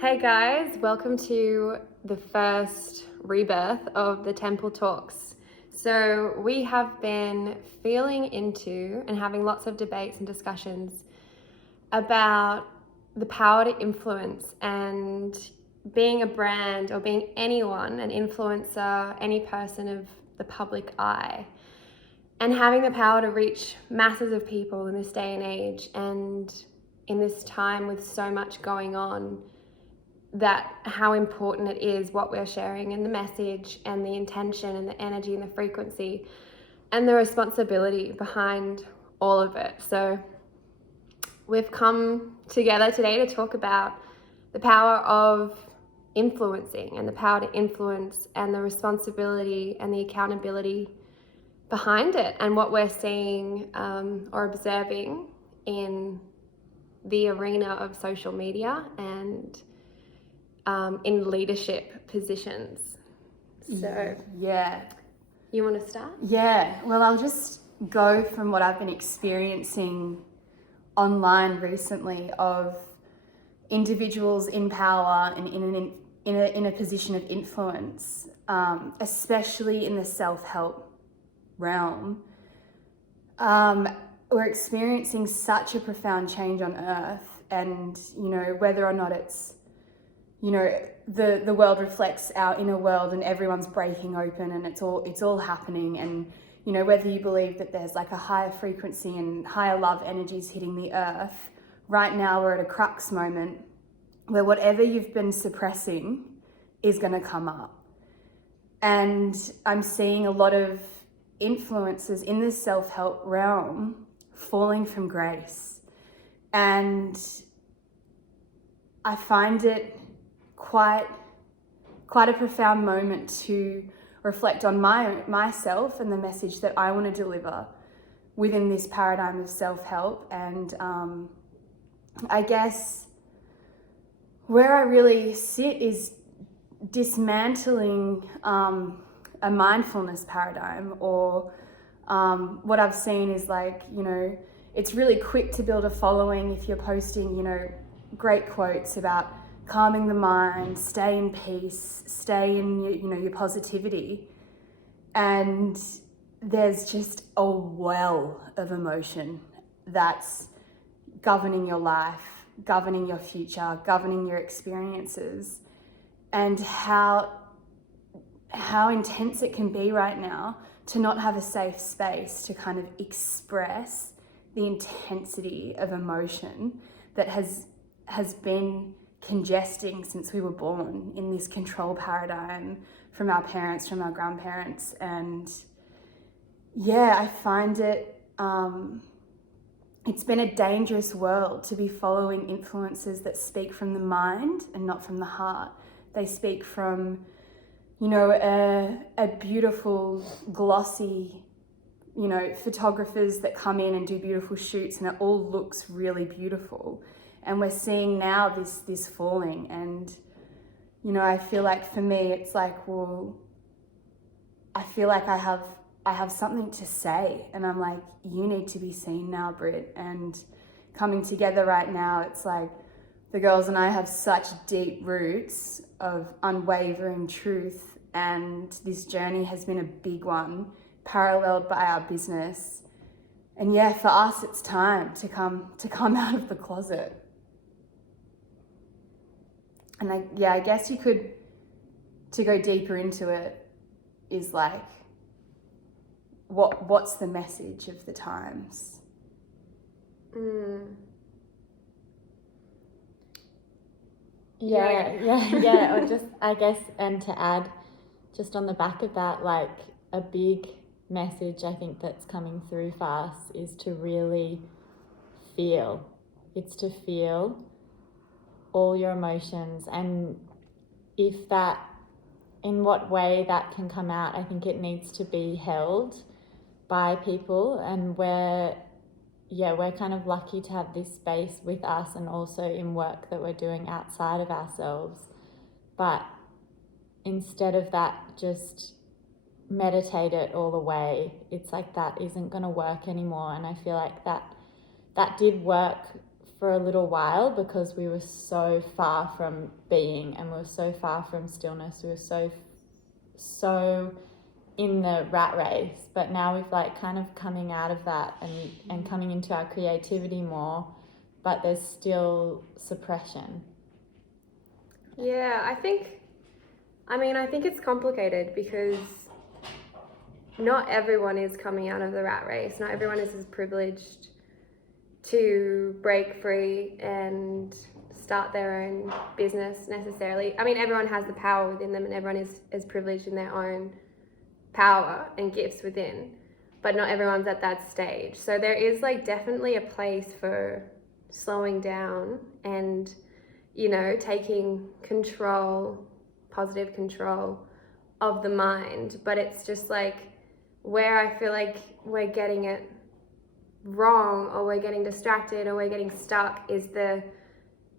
Hey guys, welcome to the first rebirth of the Temple Talks. So we have been feeling into and having lots of debates and discussions about the power to influence and being a brand or being anyone, an influencer, any person of the public eye, and having the power to reach masses of people in this day and age and in this time with so much going on, that how important it is what we're sharing and the message and the intention and the energy and the frequency and the responsibility behind all of it. So we've come together today to talk about the power of influencing and the power to influence and the responsibility and the accountability behind it, and what we're seeing or observing in the arena of social media and in leadership positions. So yeah, you want to start? Yeah, well, I'll just go from what I've been experiencing online recently of individuals in power and in a position of influence, especially in the self-help realm. We're experiencing such a profound change on earth, and whether or not it's the world reflects our inner world and everyone's breaking open and it's all happening, and whether you believe that there's like a higher frequency and higher love energies hitting the earth, right now we're at a crux moment where whatever you've been suppressing is going to come up. And I'm seeing a lot of influences in the self-help realm falling from grace, and I find it quite a profound moment to reflect on myself and the message that I want to deliver within this paradigm of self-help. And I guess where I really sit is dismantling a mindfulness paradigm, or what I've seen is it's really quick to build a following if you're posting great quotes about calming the mind, stay in peace, stay in your positivity. And there's just a well of emotion that's governing your life, governing your future, governing your experiences, and how intense it can be right now to not have a safe space to kind of express the intensity of emotion that has been congesting since we were born in this control paradigm from our parents, from our grandparents. And I find it's been a dangerous world to be following influences that speak from the mind and not from the heart. They speak from a beautiful glossy photographers that come in and do beautiful shoots, and it all looks really beautiful. And we're seeing now this falling, and I feel like for me it's like, well, I feel like I have something to say, and I'm like, you need to be seen now, Britt. And coming together right now, it's like the girls and I have such deep roots of unwavering truth, and this journey has been a big one, paralleled by our business. And for us it's time to come out of the closet. And I guess you could, to go deeper into it, is like, what's the message of the times? Yeah. Or just, I guess, and to add, just on the back of that, like a big message I think that's coming through for us is to really feel. It's to feel all your emotions, and if that, in what way that can come out, I think it needs to be held by people. And we're kind of lucky to have this space with us, and also in work that we're doing outside of ourselves. But instead of that, just meditate it all away. It's like that isn't going to work anymore. And I feel like that did work for a little while because we were so far from being, and we were so far from stillness. We were so in the rat race, but now we've like kind of coming out of that and coming into our creativity more, but there's still suppression. Yeah, I think it's complicated because not everyone is coming out of the rat race. Not everyone is as privileged to break free and start their own business necessarily. I mean, everyone has the power within them, and everyone is as privileged in their own power and gifts within, but not everyone's at that stage. So there is like definitely a place for slowing down and, you know, taking control, positive control of the mind. But it's just like where I feel like we're getting it wrong, or we're getting distracted, or we're getting stuck, is the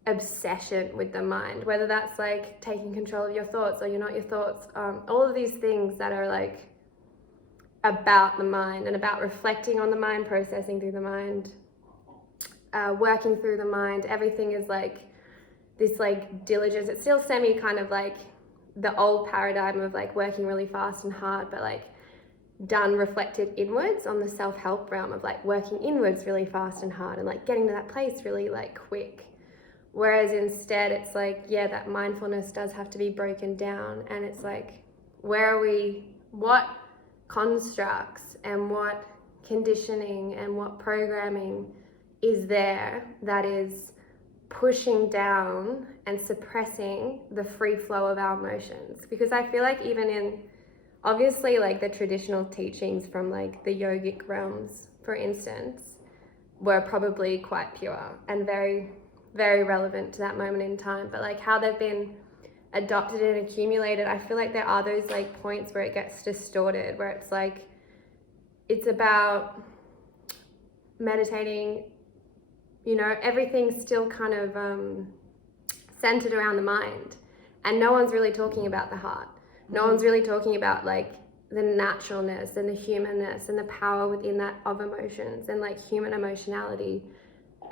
obsession with the mind, whether that's like taking control of your thoughts or you're not your thoughts, all of these things that are like about the mind and about reflecting on the mind, processing through the mind, working through the mind. Everything is like this like diligence. It's still semi kind of like the old paradigm of like working really fast and hard, but like done reflected inwards on the self-help realm of like working inwards really fast and hard and like getting to that place really like quick. Whereas instead it's like, yeah, that mindfulness does have to be broken down, and it's like, where are we, what constructs and what conditioning and what programming is there that is pushing down and suppressing the free flow of our emotions? Because I feel like even in, obviously, like the traditional teachings from like the yogic realms, for instance, were probably quite pure and very, very relevant to that moment in time. But like how they've been adopted and accumulated, I feel like there are those like points where it gets distorted, where it's like, it's about meditating, you know, everything's still kind of centered around the mind, and no one's really talking about the heart. No one's really talking about like the naturalness and the humanness and the power within that of emotions, and like human emotionality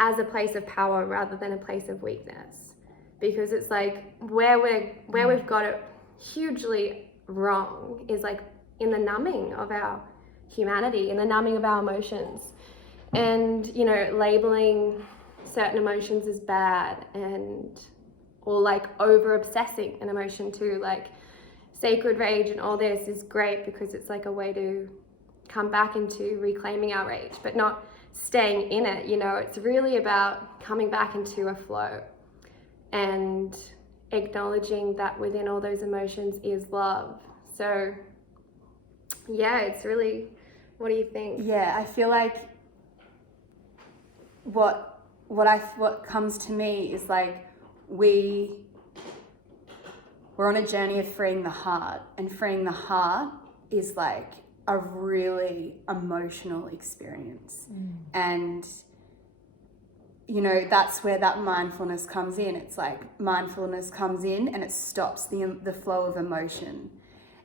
as a place of power rather than a place of weakness. Because it's like where we've got it hugely wrong is like in the numbing of our humanity, in the numbing of our emotions, and, you know, labeling certain emotions as bad, and or like over obsessing an emotion too. Like sacred rage and all this is great because it's like a way to come back into reclaiming our rage, but not staying in it. You know, it's really about coming back into a flow and acknowledging that within all those emotions is love. So yeah, it's really, what do you think? Yeah, I feel like what comes to me is like we're on a journey of freeing the heart, and freeing the heart is like a really emotional experience. And you know, that's where that mindfulness comes in. It's like mindfulness comes in and it stops the flow of emotion.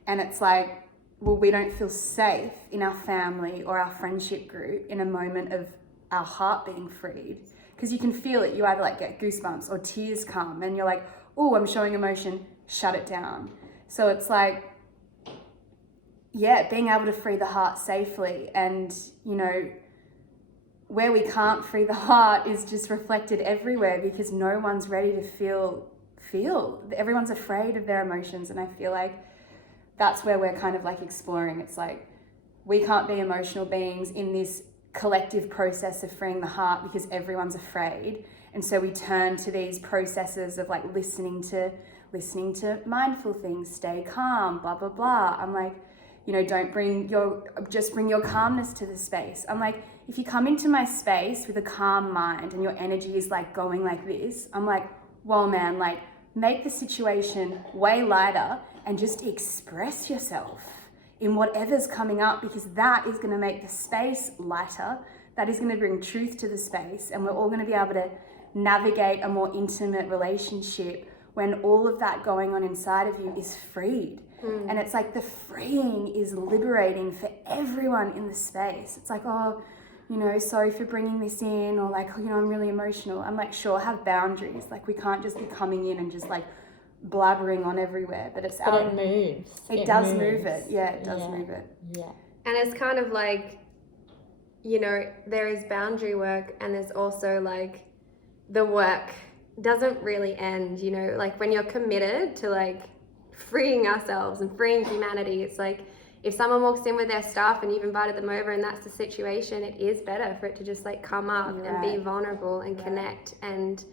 And it's like, well, we don't feel safe in our family or our friendship group in a moment of our heart being freed, because you can feel it. You either like get goosebumps or tears come, and you're like, oh, I'm showing emotion, shut it down. So it's like, yeah, being able to free the heart safely. And, you know, where we can't free the heart is just reflected everywhere, because no one's ready to feel. Everyone's afraid of their emotions. And I feel like that's where we're kind of like exploring. It's like, we can't be emotional beings in this collective process of freeing the heart because everyone's afraid. And so we turn to these processes of like listening to mindful things, stay calm, blah, blah, blah. I'm like, you know, just bring your calmness to the space. I'm like, if you come into my space with a calm mind and your energy is like going like this, I'm like, whoa, man, like make the situation way lighter and just express yourself in whatever's coming up, because that is going to make the space lighter. That is going to bring truth to the space, and we're all going to be able to navigate a more intimate relationship when all of that going on inside of you is freed. And it's like the freeing is liberating for everyone in the space. It's like, oh, you know, sorry for bringing this in, or like, you know, I'm really emotional. I'm like, sure, have boundaries. Like, we can't just be coming in and just like blabbering on everywhere, but it's But it moves. It does move it. Yeah, it does move it. Yeah. And it's kind of like, you know, there is boundary work, and there's also like the work doesn't really end, you know, like when you're committed to like freeing ourselves and freeing humanity, it's like if someone walks in with their stuff and you've invited them over and that's the situation, it is better for it to just like come up and be vulnerable and connect. And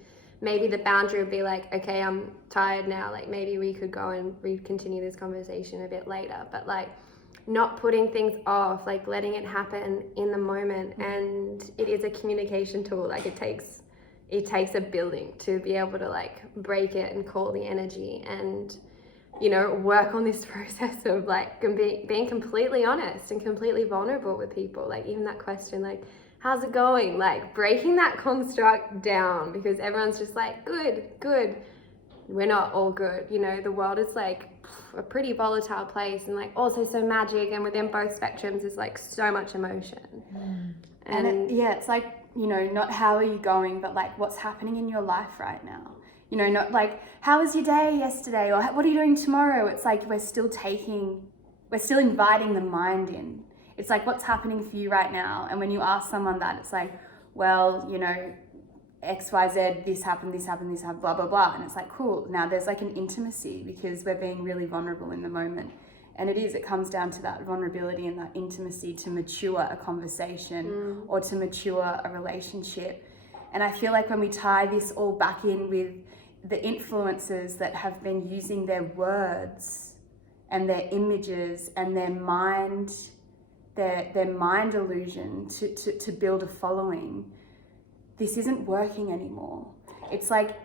maybe the boundary would be like, okay, I'm tired now, like maybe we could go and continue this conversation a bit later, but like not putting things off, like letting it happen in the moment. And it is a communication tool. Like it takes a building to be able to like break it and call the energy and, you know, work on this process of like being completely honest and completely vulnerable with people. Like even that question, like, how's it going? Like breaking that construct down, because everyone's just like, good. We're not all good. You know, the world is like a pretty volatile place, and like also so magic, and within both spectrums is like so much emotion. And it's like, you know, not how are you going, but like what's happening in your life right now. You know, not like, how was your day yesterday, or what are you doing tomorrow? It's like we're still inviting the mind in. It's like, what's happening for you right now? And when you ask someone that, it's like, well, you know, XYZ, this happened, blah, blah, blah. And it's like, cool. Now there's like an intimacy because we're being really vulnerable in the moment. And it comes down to that vulnerability and that intimacy to mature a conversation or to mature a relationship. And I feel like when we tie this all back in with the influencers that have been using their words and their images and their mind illusion to build a following, this isn't working anymore. It's like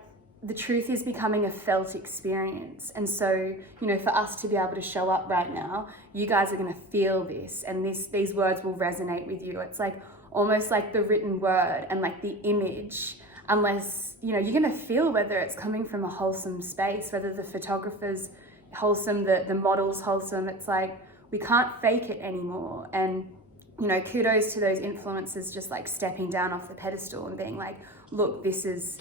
the truth is becoming a felt experience. And so, you know, for us to be able to show up right now, you guys are going to feel this, and these words will resonate with you. It's like almost like the written word and like the image, unless, you know, you're going to feel whether it's coming from a wholesome space, whether the photographer's wholesome, the model's wholesome. It's like, we can't fake it anymore. And, you know, kudos to those influencers just like stepping down off the pedestal and being like, look, this is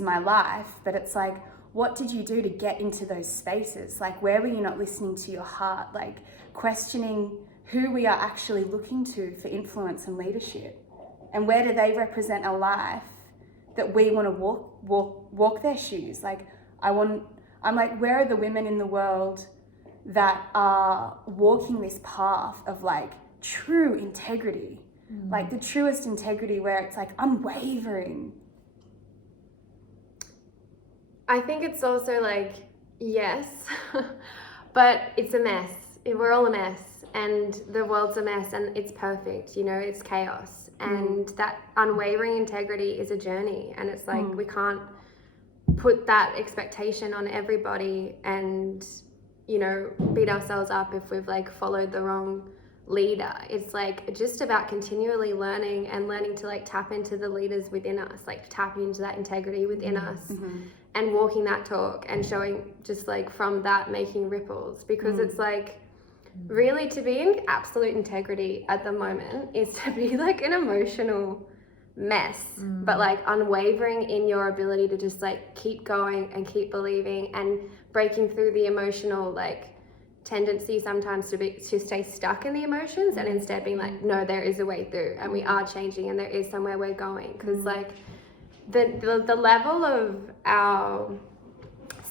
my life. But it's like, what did you do to get into those spaces? Like, where were you not listening to your heart? Like, questioning who we are actually looking to for influence and leadership, and where do they represent a life that we want to walk their shoes. Like, I'm like, where are the women in the world that are walking this path of like true integrity, like the truest integrity, where it's like unwavering? I think it's also like, yes, but it's a mess. We're all a mess, and the world's a mess, and it's perfect, you know, it's chaos. And that unwavering integrity is a journey, and it's like we can't put that expectation on everybody and, you know, beat ourselves up if we've like followed the wrong leader. It's like just about continually learning to like tap into the leaders within us, like tapping into that integrity within us and walking that talk and showing, just like from that making ripples, because it's like really to be in absolute integrity at the moment is to be like an emotional mess, but like unwavering in your ability to just like keep going and keep believing and breaking through the emotional like tendency sometimes to stay stuck in the emotions, and instead being like, no, there is a way through, and we are changing, and there is somewhere we're going. Because like the level of our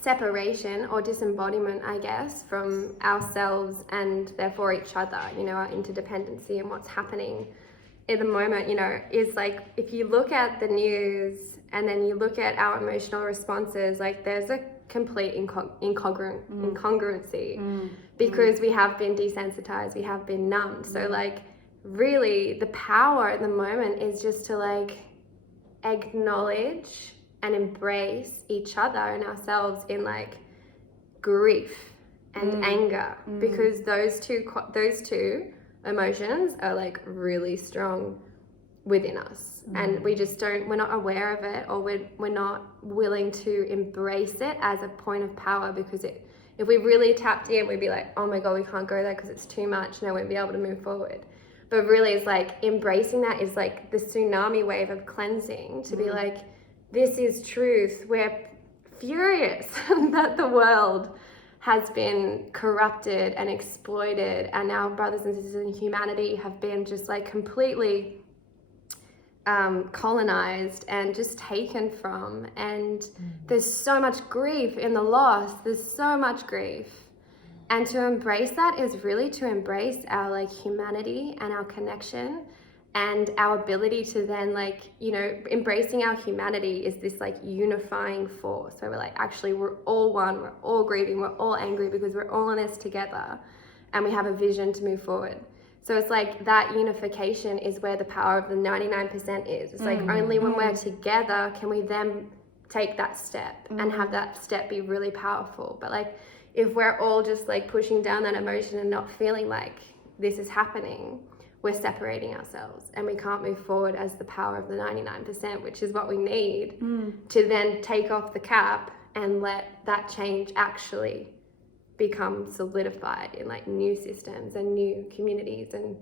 separation or disembodiment, I guess, from ourselves and therefore each other, you know, our interdependency and what's happening at the moment, you know, is like, if you look at the news and then you look at our emotional responses, like there's a complete incongruency because we have been desensitized, we have been numbed. So like really the power at the moment is just to like acknowledge and embrace each other and ourselves in like grief and anger, because those two emotions are like really strong within us, and we're not aware of it, or we're not willing to embrace it as a point of power, because if we really tapped in, we'd be like, oh my god, we can't go there because it's too much, and I won't be able to move forward. But really it's like embracing that is like the tsunami wave of cleansing, to be like, this is truth. We're furious that the world has been corrupted and exploited, and our brothers and sisters in humanity have been just like completely colonized and just taken from. And there's so much grief in the loss. There's so much grief. And to embrace that is really to embrace our like humanity and our connection and our ability to then like, you know, embracing our humanity is this like unifying force where we're like, actually, we're all one, we're all grieving, we're all angry because we're all in this together and we have a vision to move forward. So it's like that unification is where the power of the 99% is. It's like only when we're together can we then take that step and have that step be really powerful. But like, if we're all just like pushing down that emotion and not feeling like this is happening, we're separating ourselves and we can't move forward as the power of the 99%, which is what we need to then take off the cap and let that change actually become solidified in like new systems and new communities and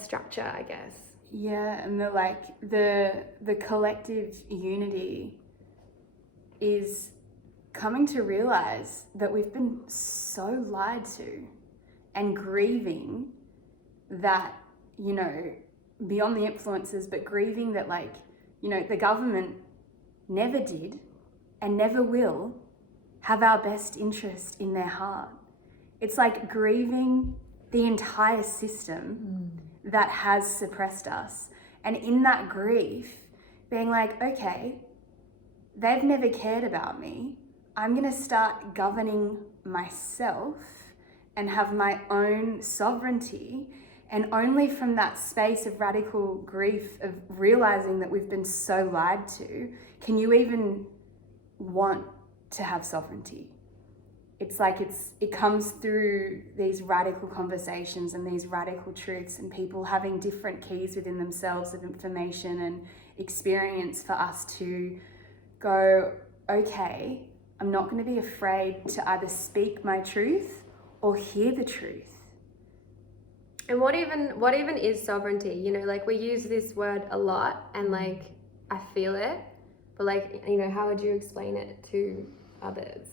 structure, I guess. Yeah, and the collective unity is coming to realize that we've been so lied to and grieving that, you know, beyond the influences, but grieving that like, you know, the government never did and never will have our best interest in their heart. It's like grieving the entire system that has suppressed us. And in that grief, being like, okay, they've never cared about me. I'm going to start governing myself and have my own sovereignty. And only from that space of radical grief, of realizing that we've been so lied to, can you even want to have sovereignty. It's like it comes through these radical conversations and these radical truths and people having different keys within themselves of information and experience for us to go, okay, I'm not going to be afraid to either speak my truth or hear the truth. And what even is sovereignty? You know, like we use this word a lot and like I feel it, but like, you know, how would you explain it to others?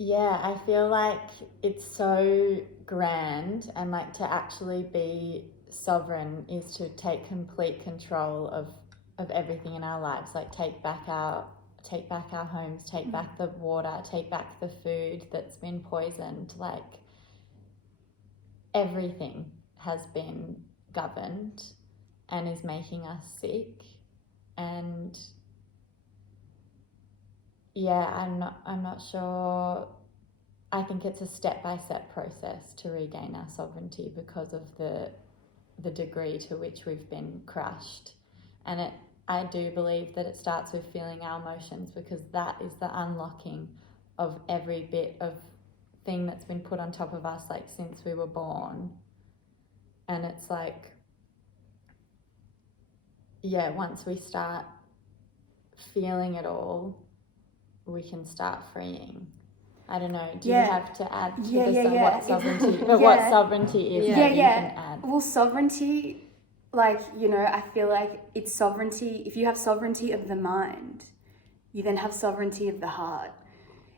Yeah, I feel like it's so grand, and like to actually be sovereign is to take complete control of everything in our lives. Like take back our homes, take back the water, take back the food that's been poisoned. Like everything has been governed and is making us sick. And yeah, I'm not sure. I think it's a step-by-step process to regain our sovereignty because of the degree to which we've been crushed. And I do believe that it starts with feeling our emotions, because that is the unlocking of every bit of thing that's been put on top of us, like since we were born. And it's like, yeah, once we start feeling it all, we can start freeing. I don't know. Do you have to add to what sovereignty? What sovereignty is that you can add? Well, sovereignty, like, you know, I feel like it's sovereignty. If you have sovereignty of the mind, you then have sovereignty of the heart.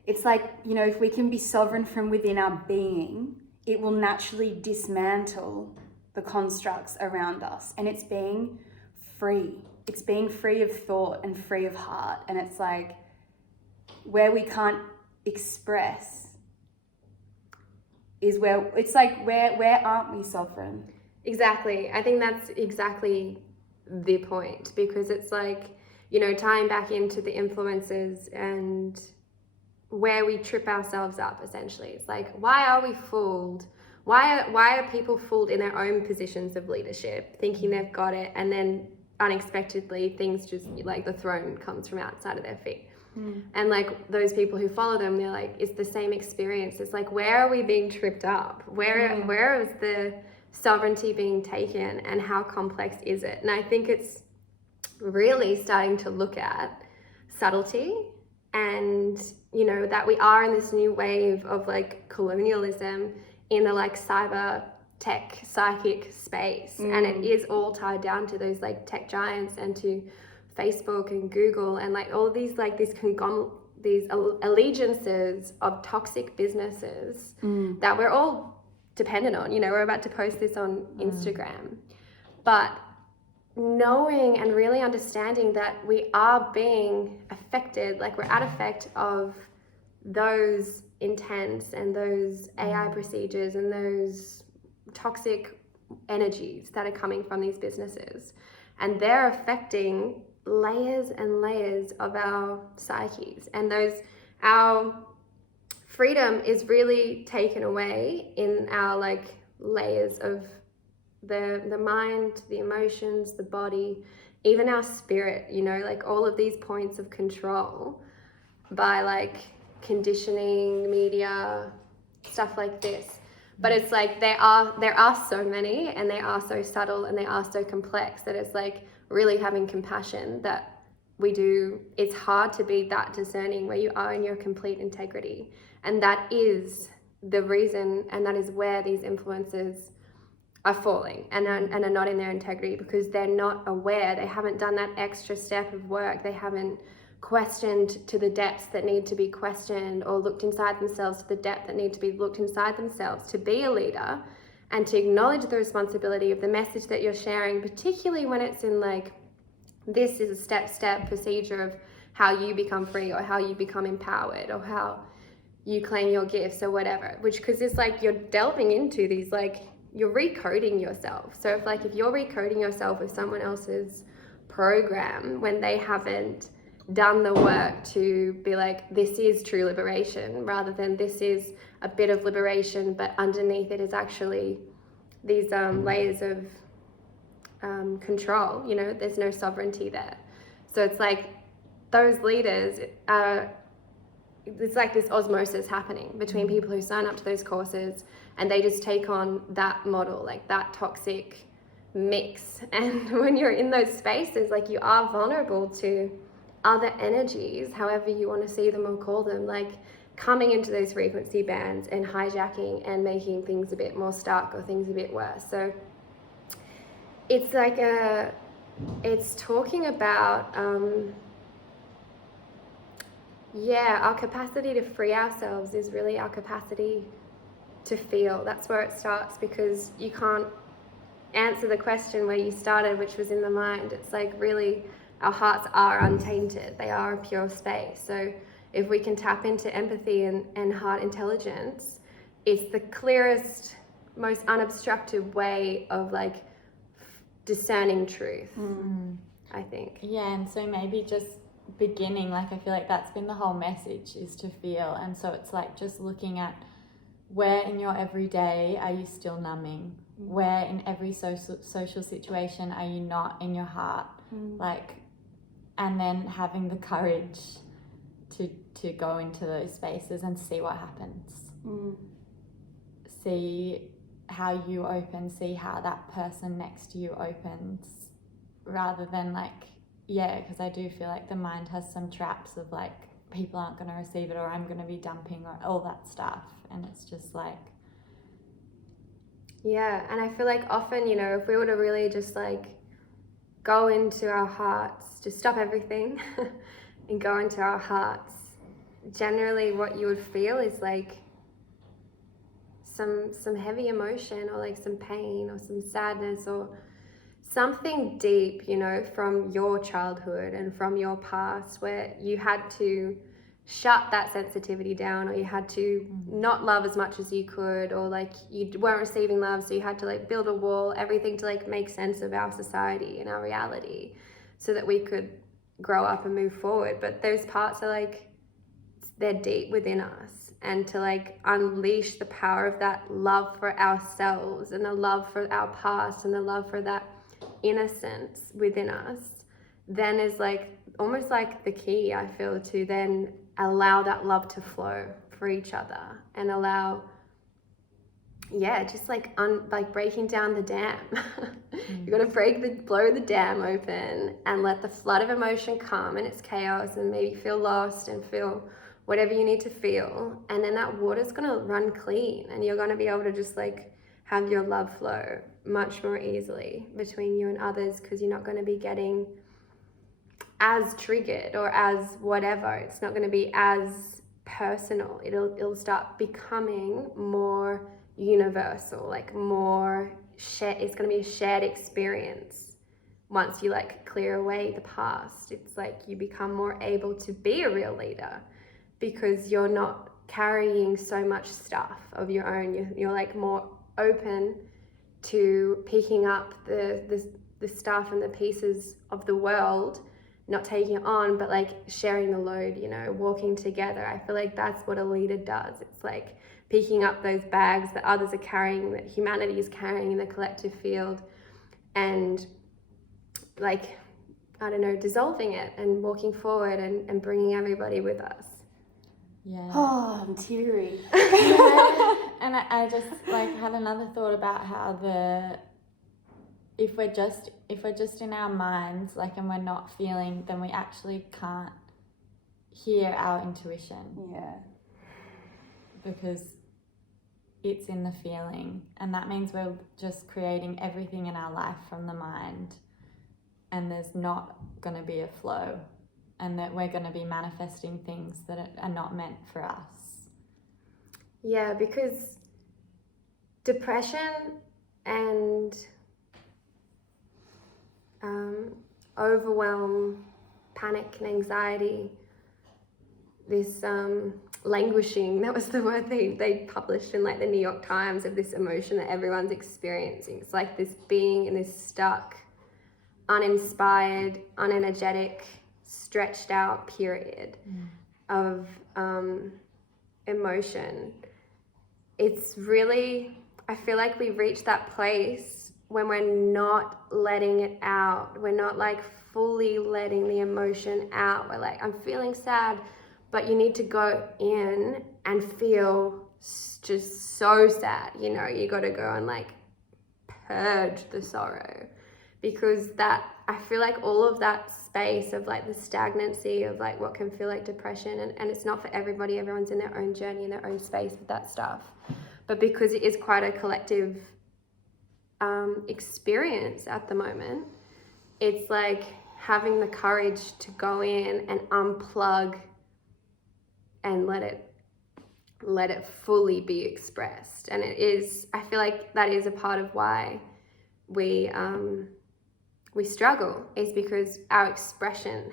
It's like, you know, if we can be sovereign from within our being, it will naturally dismantle the constructs around us, and it's being free. It's being free of thought and free of heart, and it's like, where we can't express is where it's like, where aren't we sovereign? Exactly. I think that's exactly the point, because it's like, you know, tying back into the influences and where we trip ourselves up, essentially. It's like, why are we fooled? Why are people fooled in their own positions of leadership, thinking they've got it, and then unexpectedly things just, like, the throne comes from outside of their feet. And like those people who follow them, they're like, it's the same experience. It's like, where are we being tripped up? Where is the sovereignty being taken, and how complex is it? And I think it's really starting to look at subtlety, and, you know, that we are in this new wave of like colonialism in the like cyber tech psychic space, and it is all tied down to those like tech giants and to Facebook and Google and like all of these like these allegiances of toxic businesses that we're all dependent on. You know, we're about to post this on Instagram, but knowing and really understanding that we are being affected, like we're at effect of those intents and those AI procedures and those toxic energies that are coming from these businesses, and they're affecting layers and layers of our psyches, and our freedom is really taken away in our like layers of the mind, the emotions, the body, even our spirit, you know, like all of these points of control by like conditioning, media, stuff like this. But it's like there are so many, and they are so subtle, and they are so complex that it's like really having compassion that we do. It's hard to be that discerning where you are in your complete integrity, and that is the reason, and that is where these influencers are falling and are not in their integrity, because they're not aware. They haven't done that extra step of work. They haven't questioned to the depths that need to be questioned, or looked inside themselves to the depth that need to be looked inside themselves to be a leader and to acknowledge the responsibility of the message that you're sharing, particularly when it's in like, this is a step procedure of how you become free, or how you become empowered, or how you claim your gifts, or whatever, which, because it's like you're delving into these, like you're recoding yourself. So if you're recoding yourself with someone else's program when they haven't done the work to be like, this is true liberation, rather than this is a bit of liberation, but underneath it is actually these layers of control, you know, there's no sovereignty there. So it's like those leaders, it's like this osmosis happening between people who sign up to those courses, and they just take on that model, like that toxic mix. And when you're in those spaces, like you are vulnerable to other energies, however you want to see them or call them, like coming into those frequency bands and hijacking and making things a bit more stark or things a bit worse. So it's like it's talking about our capacity to free ourselves is really our capacity to feel. That's where it starts, because you can't answer the question where you started, which was in the mind. It's like really our hearts are untainted, they are a pure space. So if we can tap into empathy and heart intelligence, it's the clearest, most unobstructed way of like discerning truth, I think. Yeah, and so maybe just beginning, like I feel like that's been the whole message, is to feel. And so it's like just looking at where in your everyday are you still numbing, where in every social situation are you not in your heart, like, and then having the courage to go into those spaces and see what happens. See how you open, see how that person next to you opens, rather than like, because I do feel like the mind has some traps of like, people aren't going to receive it, or I'm going to be dumping, or all that stuff. And it's just like, and I feel like often, you know, if we were to really just like go into our hearts, just stop everything and go into our hearts, generally what you would feel is like some heavy emotion, or like some pain, or some sadness, or something deep, you know, from your childhood and from your past, where you had to shut that sensitivity down, or you had to not love as much as you could, or like you weren't receiving love, so you had to like build a wall, everything to like make sense of our society and our reality so that we could grow up and move forward. But those parts are like, they're deep within us, and to like unleash the power of that love for ourselves, and the love for our past, and the love for that innocence within us, then is like almost like the key, I feel, to then allow that love to flow for each other, and allow just like breaking down the dam. You got to blow the dam open and let the flood of emotion come, and its chaos, and maybe feel lost and feel whatever you need to feel, and then that water's going to run clean, and you're going to be able to just like have your love flow much more easily between you and others, because you're not going to be getting as triggered or as whatever. It's not going to be as personal. It'll start becoming more universal, like more shared. It's going to be a shared experience. Once you like clear away the past, it's like you become more able to be a real leader, because you're not carrying so much stuff of your own. You're like more open to picking up the stuff and the pieces of the world, not taking it on, but like sharing the load, you know, walking together. I feel like that's what a leader does. It's like picking up those bags that others are carrying, that humanity is carrying in the collective field, and like, I don't know, dissolving it and walking forward and bringing everybody with us. Yeah. Oh, I'm teary. Yeah. And I just like had another thought about how if we're just in our minds, like, and we're not feeling, then we actually can't hear our intuition. Yeah. Because it's in the feeling, and that means we're just creating everything in our life from the mind, and there's not going to be a flow, and that we're going to be manifesting things that are not meant for us. Yeah, because depression and overwhelm, panic and anxiety, this languishing, that was the word they published in like the New York Times, of this emotion that everyone's experiencing. It's like this being in this stuck, uninspired, unenergetic, stretched out period of emotion. It's really, I feel like we reach that place when we're not letting it out. We're not like fully letting the emotion out. We're like, I'm feeling sad, but you need to go in and feel just so sad. You know, you got to go and like purge the sorrow, because that, I feel like all of that space of like the stagnancy of like what can feel like depression, and it's not for everybody. Everyone's in their own journey, in their own space with that stuff. But because it is quite a collective experience at the moment, it's like having the courage to go in and unplug and let it fully be expressed. And it is, I feel like that is a part of why we struggle, is because our expression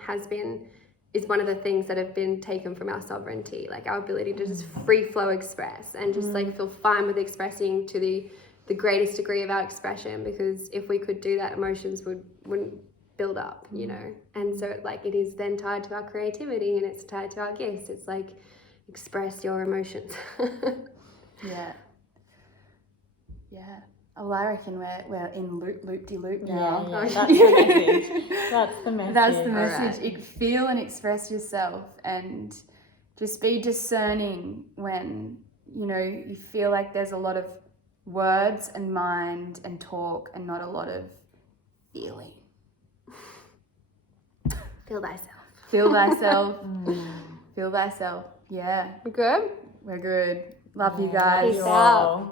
is one of the things that have been taken from our sovereignty, like our ability to just free flow express and just like feel fine with expressing to the greatest degree of our expression, because if we could do that, emotions wouldn't build up, you know. And so like it is then tied to our creativity, and it's tied to our gifts. It's like, express your emotions. Yeah. Oh, I reckon we're in loop-de-loop now. Yeah, that's the message. That's the message. That's the message. Right. Feel and express yourself, and just be discerning when, you know, you feel like there's a lot of words and mind and talk and not a lot of feeling. Feel thyself. Feel thyself. Feel thyself. Yeah. We're good? We're good. Love you guys. Peace out.